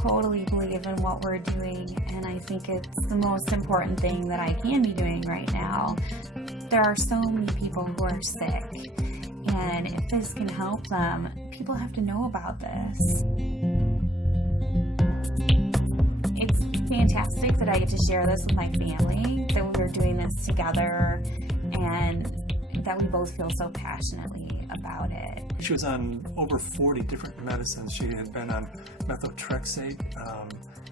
totally believe in what we're doing, and I think it's the most important thing that I can be doing right now. There are so many people who are sick, and if this can help them, people have to know about this. It's fantastic that I get to share this with my family, that we're doing this together, and that we both feel so passionately about it. She was on over 40 different medicines. She had been on methotrexate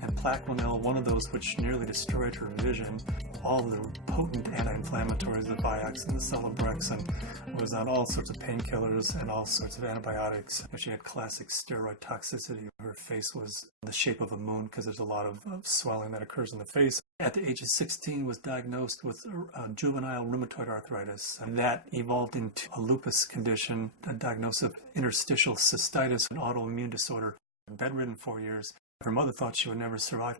and Plaquenil, one of those which nearly destroyed her vision, all of the potent anti-inflammatories, the Vioxx and the Celebrex, and was on all sorts of painkillers and all sorts of antibiotics. She had classic steroid toxicity. Her face was the shape of a moon because there's a lot of swelling that occurs in the face. At the age of 16, was diagnosed with juvenile rheumatoid arthritis, and that evolved into a lupus condition, a diagnosis of interstitial cystitis, an autoimmune disorder. Bedridden 4 years. Her mother thought she would never survive.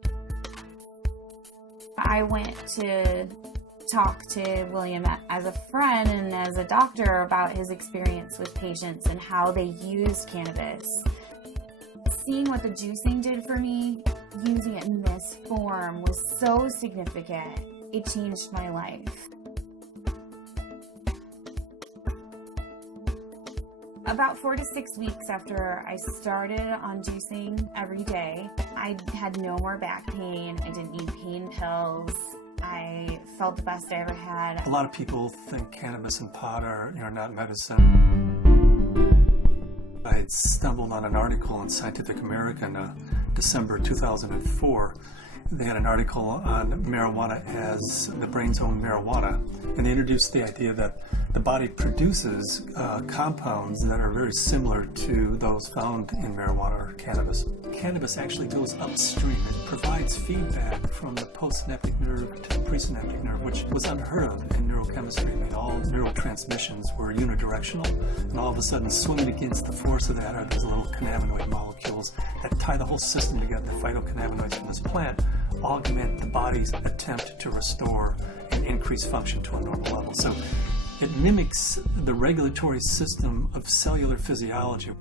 I went to talk to William as a friend and as a doctor about his experience with patients and how they used cannabis. Seeing what the juicing did for me, using it in this form, was so significant. It changed my life. About 4 to 6 weeks after I started on juicing every day, I had no more back pain. I didn't need pain pills. I felt the best I ever had. A lot of people think cannabis and pot are not medicine. I had stumbled on an article in Scientific American, December 2004. They had an article on marijuana as the brain's own marijuana, and they introduced the idea that the body produces compounds that are very similar to those found in marijuana or cannabis. Cannabis actually goes upstream. It provides feedback from the postsynaptic nerve to the presynaptic nerve, which was unheard of in neurochemistry. I mean, all neurotransmissions were unidirectional, and all of a sudden, swimming against the force of that are these little cannabinoid molecules that tie the whole system together. The phytocannabinoids from this plant augment the body's attempt to restore and increase function to a normal level. So it mimics the regulatory system of cellular physiology.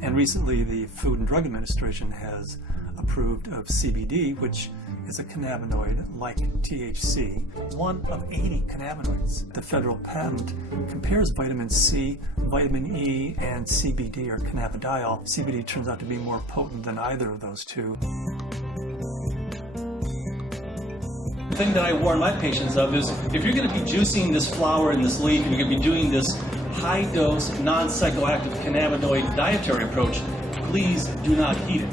And recently, the Food and Drug Administration has approved of CBD, which is a cannabinoid like THC, one of 80 cannabinoids. The federal patent compares vitamin C, vitamin E, and CBD, or cannabidiol. CBD turns out to be more potent than either of those two. The thing that I warn my patients of is if you're going to be juicing this flower and this leaf, and you're going to be doing this high-dose, non-psychoactive cannabinoid dietary approach, please do not heat it.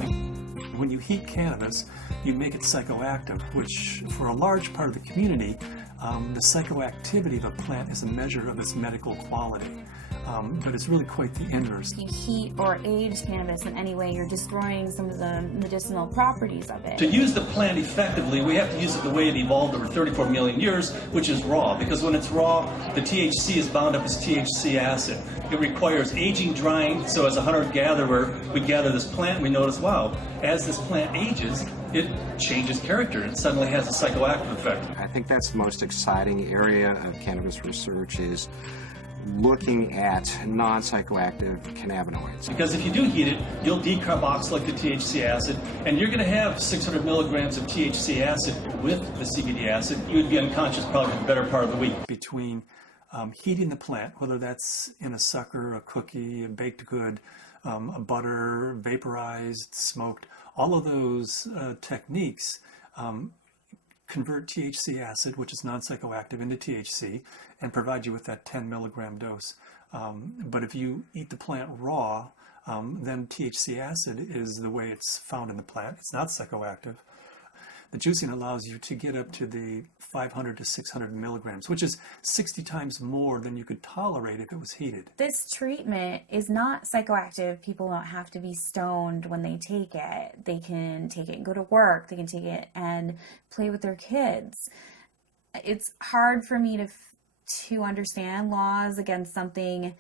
When you heat cannabis, you make it psychoactive, which for a large part of the community, the psychoactivity of a plant is a measure of its medical quality. But it's really quite the inverse. If you heat or age cannabis in any way, you're destroying some of the medicinal properties of it. To use the plant effectively, we have to use it the way it evolved over 34 million years, which is raw. Because when it's raw, the THC is bound up as THC acid. It requires aging, drying, so as a hunter-gatherer, we gather this plant and we notice, wow, as this plant ages, it changes character. It suddenly has a psychoactive effect. I think that's the most exciting area of cannabis research, is looking at non-psychoactive cannabinoids. Because if you do heat it, you'll decarboxylate the THC acid, and you're going to have 600 milligrams of THC acid with the CBD acid. You would be unconscious probably for the better part of the week. Between heating the plant, whether that's in a sucker, a cookie, a baked good, a butter, vaporized, smoked, all of those techniques convert THC acid, which is non-psychoactive, into THC and provide you with that 10 milligram dose. But if you eat the plant raw, then THC acid is the way it's found in the plant. It's not psychoactive. The juicing allows you to get up to the 500 to 600 milligrams, which is 60 times more than you could tolerate if it was heated. This treatment is not psychoactive. People don't have to be stoned when they take it. They can take it and go to work. They can take it and play with their kids. It's hard for me to understand laws against something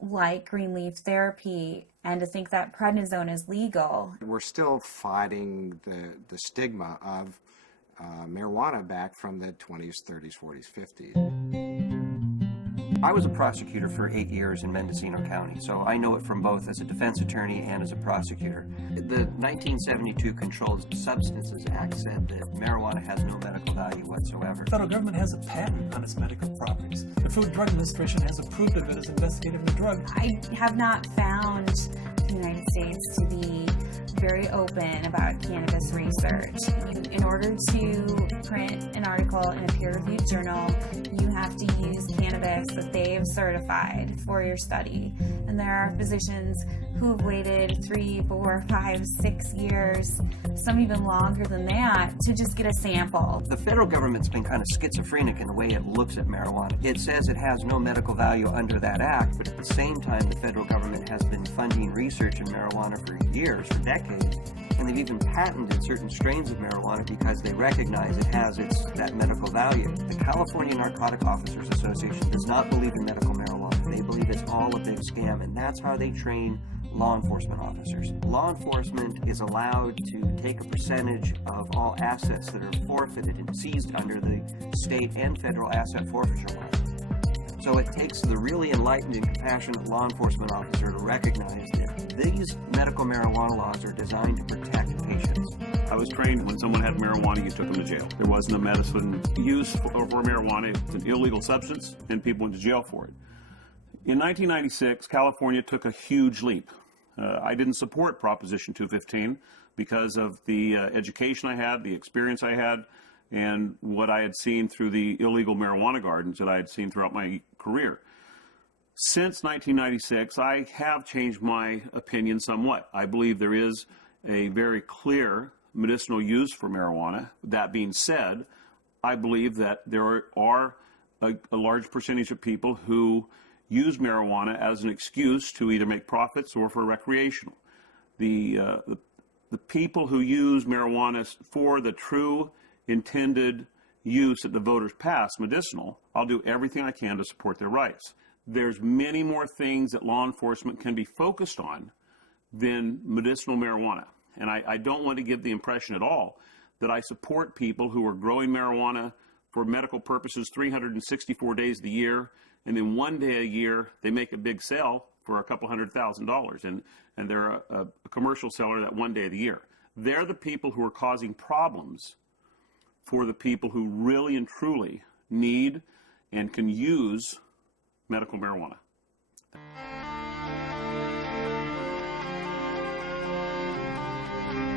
like green leaf therapy and to think that prednisone is legal. We're still fighting the stigma of marijuana back from the 20s, 30s, 40s, 50s. I was a prosecutor for 8 years in Mendocino County, so I know it from both as a defense attorney and as a prosecutor. The 1972 Controlled Substances Act said that marijuana has no medical value whatsoever. The federal government has a patent on its medical properties. The Food and Drug Administration has approved of it as investigative new drug. I have not found the United States to be very open about cannabis research. In order to print an article in a peer-reviewed journal, you have to use cannabis that they've certified for your study. And there are physicians who have waited 3, 4, 5, 6 years, some even longer than that, to just get a sample. The federal government's been kind of schizophrenic in the way it looks at marijuana. It says it has no medical value under that act, but at the same time, the federal government has been funding research in marijuana for years, for decades. And they've even patented certain strains of marijuana because they recognize it has that medical value. The California Narcotic Officers Association does not believe in medical marijuana. They believe it's all a big scam, and that's how they train law enforcement officers. Law enforcement is allowed to take a percentage of all assets that are forfeited and seized under the state and federal asset forfeiture laws. So it takes the really enlightened and compassionate law enforcement officer to recognize that these medical marijuana laws are designed to protect patients. I was trained when someone had marijuana, you took them to jail. There wasn't a medicine use for marijuana. It's an illegal substance, and people went to jail for it. In 1996, California took a huge leap. I didn't support Proposition 215 because of the education I had, the experience I had, and what I had seen through the illegal marijuana gardens that I had seen throughout my career. Since 1996, I have changed my opinion somewhat. I believe there is a very clear medicinal use for marijuana. That being said, I believe that there are a large percentage of people who use marijuana as an excuse to either make profits or for recreational. The people who use marijuana for the true intended use that the voters passed, medicinal, I'll do everything I can to support their rights. There's many more things that law enforcement can be focused on than medicinal marijuana. And I don't want to give the impression at all that I support people who are growing marijuana for medical purposes 364 days of the year, and then one day a year they make a big sale for a couple $100,000, and they're a commercial seller that one day of the year. They're the people who are causing problems for the people who really and truly need and can use medical marijuana.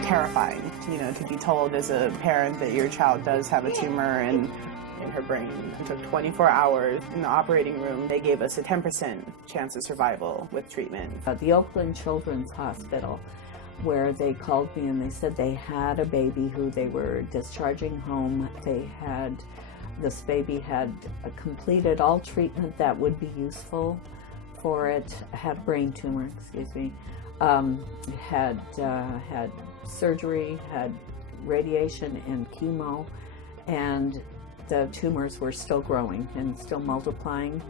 Terrifying, to be told as a parent that your child does have a tumor in her brain. It took 24 hours in the operating room. They gave us a 10% chance of survival with treatment. The Oakland Children's Hospital, where they called me and they said they had a baby who they were discharging home. This baby had completed all treatment that would be useful for it, had a brain tumor, had surgery, had radiation and chemo, and the tumors were still growing and still multiplying.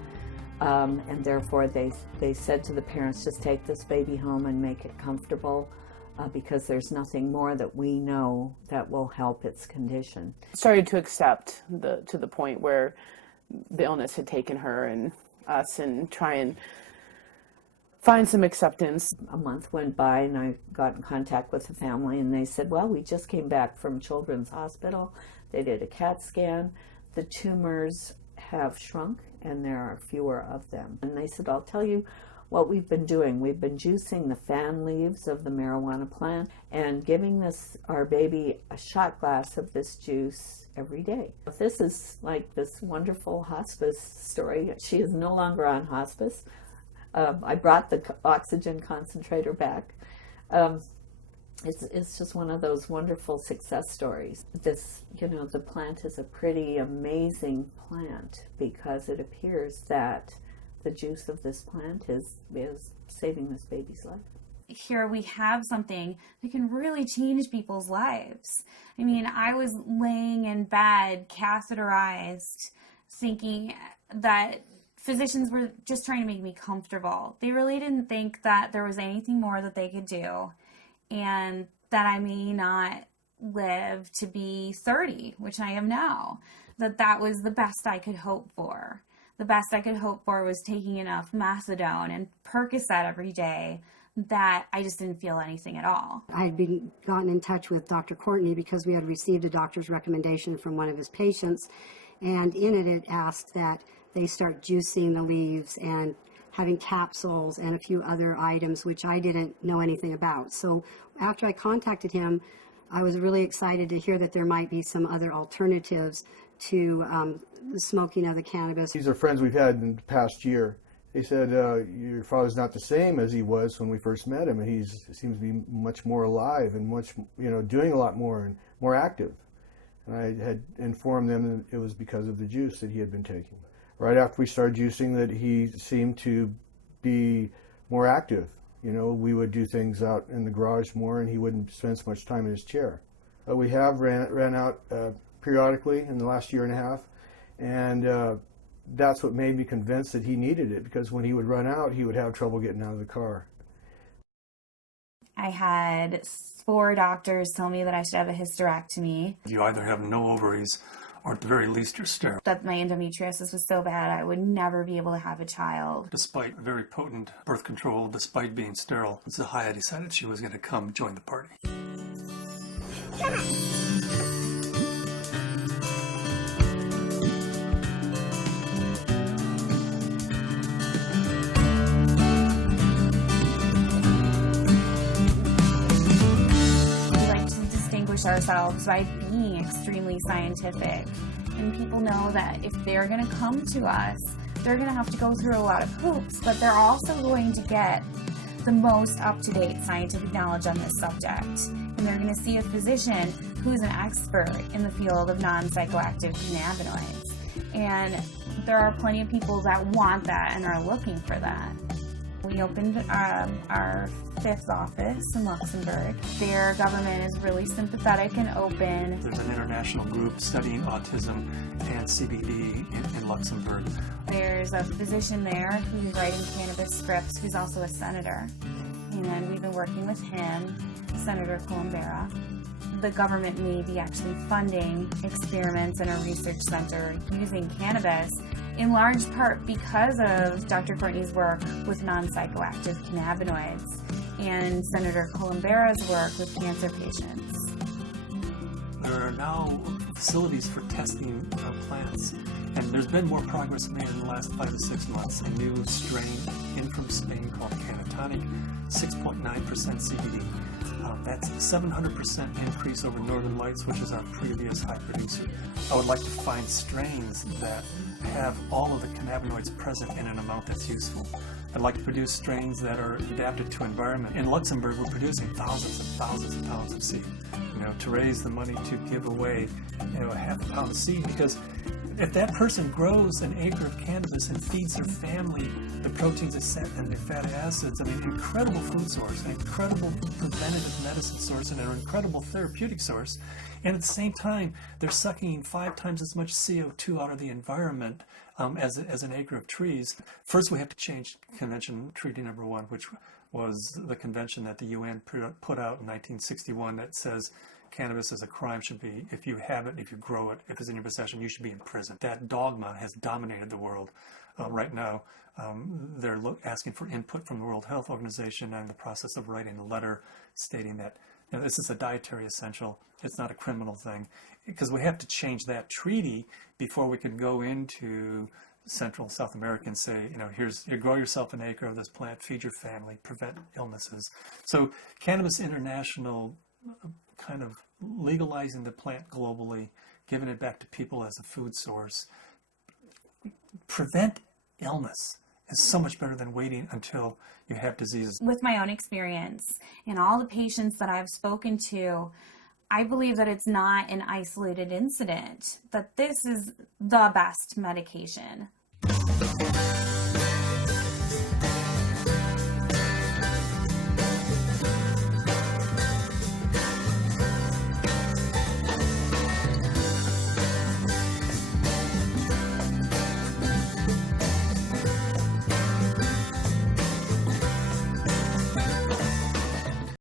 And therefore they said to the parents, just take this baby home and make it comfortable, because there's nothing more that we know that will help its condition. Started to accept to the point where the illness had taken her and us, and try and find some acceptance. A month went by and I got in contact with the family, and they said, well, we just came back from Children's Hospital. They did a CAT scan. The tumors have shrunk and there are fewer of them. And they said, I'll tell you what we've been doing. We've been juicing the fan leaves of the marijuana plant and giving our baby a shot glass of this juice every day. This is like this wonderful hospice story. She is no longer on hospice. I brought the oxygen concentrator back. It's just one of those wonderful success stories. The plant is a pretty amazing plant because it appears that the juice of this plant is saving this baby's life. Here we have something that can really change people's lives. I mean, I was laying in bed, catheterized, thinking that physicians were just trying to make me comfortable. They really didn't think that there was anything more that they could do, and that I may not live to be 30, which I am now. That was the best I could hope for. the best I could hope for was taking enough methadone and Percocet every day that I just didn't feel anything at all. I had gotten in touch with Dr. Courtney because we had received a doctor's recommendation from one of his patients, and in it asked that they start juicing the leaves and having capsules and a few other items which I didn't know anything about. So after I contacted him, I was really excited to hear that there might be some other alternatives to the smoking of the cannabis. These are friends we've had in the past year. They said, your father's not the same as he was when we first met him, and he seems to be much more alive and much, doing a lot more and more active. And I had informed them that it was because of the juice that he had been taking. Right after we started juicing, that he seemed to be more active. We would do things out in the garage more, and he wouldn't spend so much time in his chair. We have ran out periodically in the last year and a half, and that's what made me convinced that he needed it, because when he would run out, he would have trouble getting out of the car. I had 4 doctors tell me that I should have a hysterectomy. You either have no ovaries, or at the very least you're sterile. That my endometriosis was so bad I would never be able to have a child. Despite very potent birth control, despite being sterile, Zahaya decided she was going to come join the party. Ourselves by being extremely scientific, and people know that if they're going to come to us, they're going to have to go through a lot of hoops, but they're also going to get the most up-to-date scientific knowledge on this subject, and they're going to see a physician who's an expert in the field of non-psychoactive cannabinoids. And there are plenty of people that want that and are looking for that. We opened our 5th office in Luxembourg. Their government is really sympathetic and open. There's an international group studying autism and CBD in Luxembourg. There's a physician there who's writing cannabis scripts who's also a senator. And we've been working with him, Senator Colombera. The government may be actually funding experiments in a research center using cannabis, in large part because of Dr. Courtney's work with non-psychoactive cannabinoids and Senator Colombera's work with cancer patients. There are now facilities for testing plants, and there's been more progress made in the last 5 to 6 months. A new strain in from Spain called Canatonic, 6.9% CBD. That's a 700% increase over Northern Lights, which is our previous high producer. I would like to find strains that have all of the cannabinoids present in an amount that's useful. I'd like to produce strains that are adapted to environment. In Luxembourg, we're producing thousands and thousands of pounds of seed, to raise the money to give away, a half a pound of seed, because if that person grows an acre of cannabis and feeds their family the proteins and the fatty acids, incredible food source, an incredible preventative medicine source, and an incredible therapeutic source, and at the same time, they're sucking 5 times as much CO2 out of the environment as an acre of trees. First, we have to change Convention Treaty Number 1, which was the convention that the UN put out in 1961 that says cannabis as a crime should be, if you have it, if you grow it, if it's in your possession, you should be in prison. That dogma has dominated the world. Right now, they're asking for input from the World Health Organization, and in the process of writing a letter stating that this is a dietary essential. It's not a criminal thing, because we have to change that treaty before we can go into Central and South America and say, you grow yourself an acre of this plant, feed your family, prevent illnesses. So Cannabis International kind of legalizing the plant globally, giving it back to people as a food source, prevent illness is so much better than waiting until you have diseases. With my own experience and all the patients that I've spoken to, I believe that it's not an isolated incident, that this is the best medication